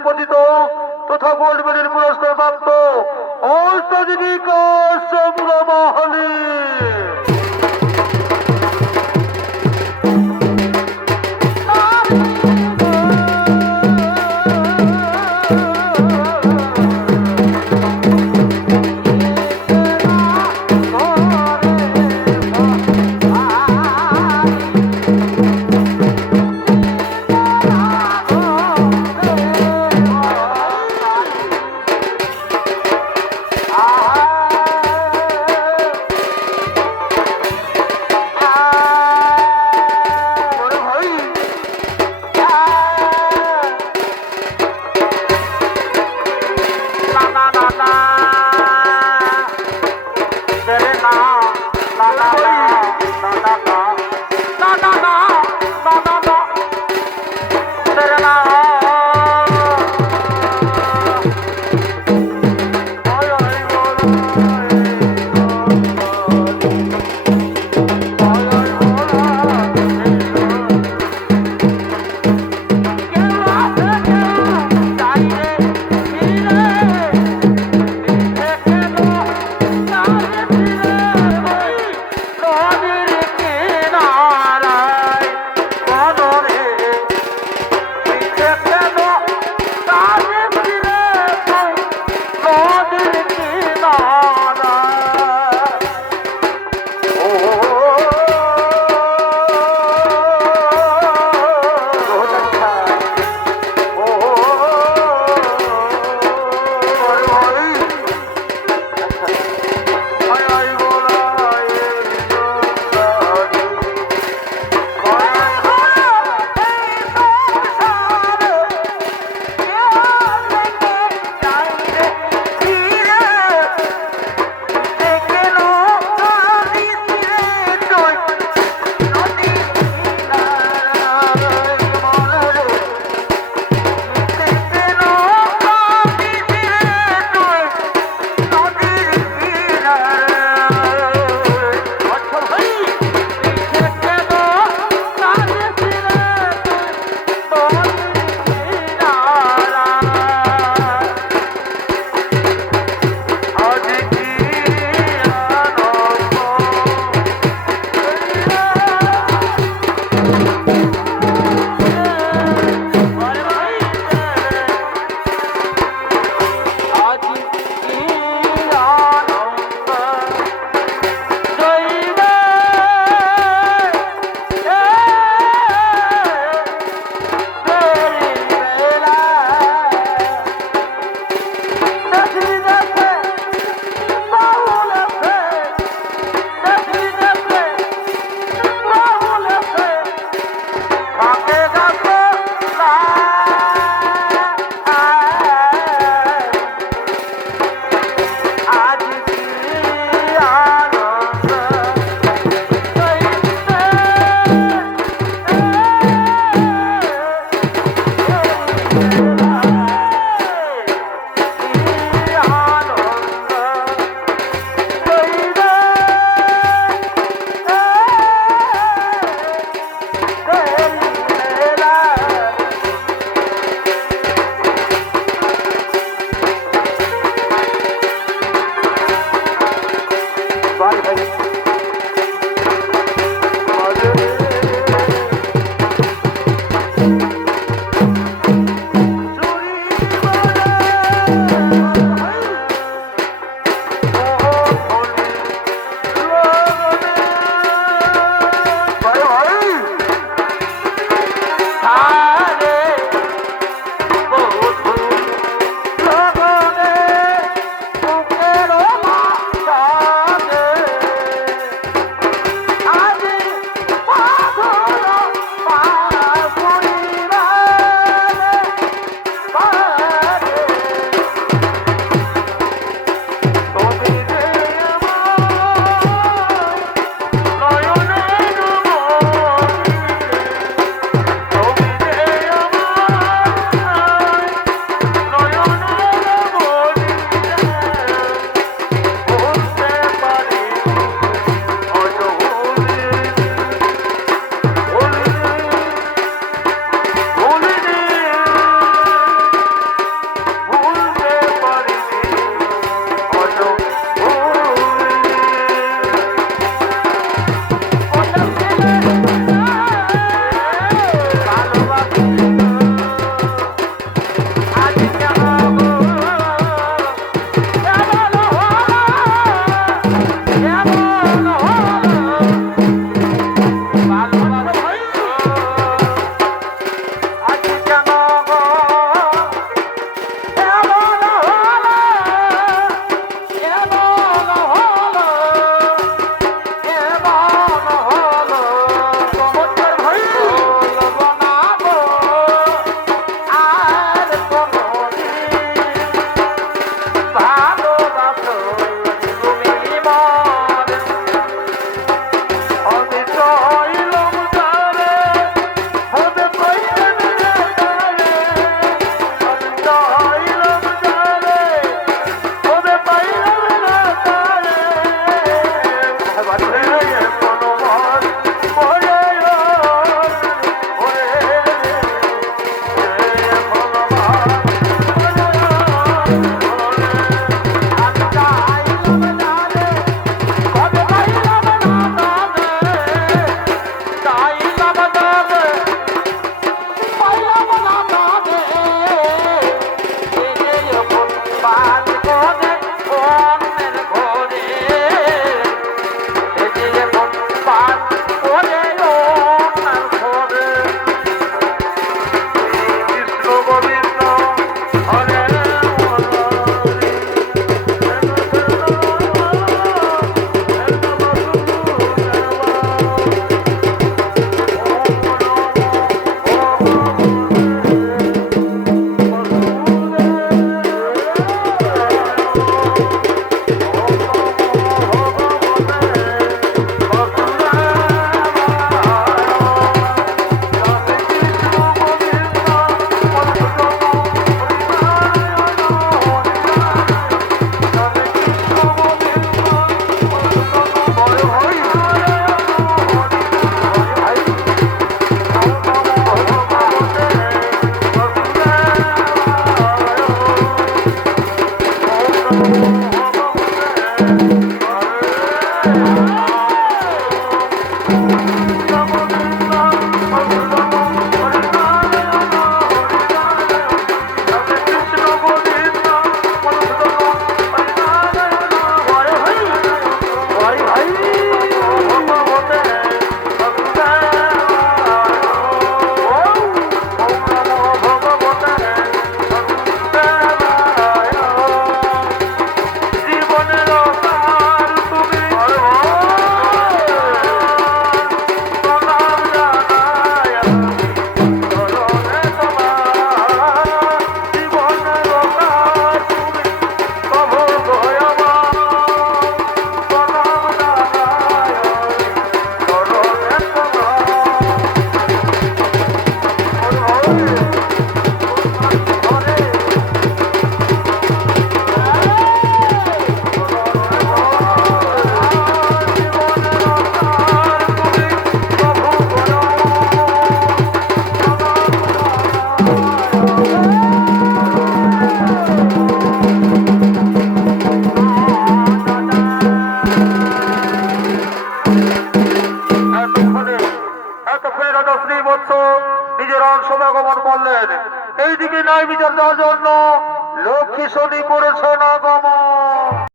উপজেলা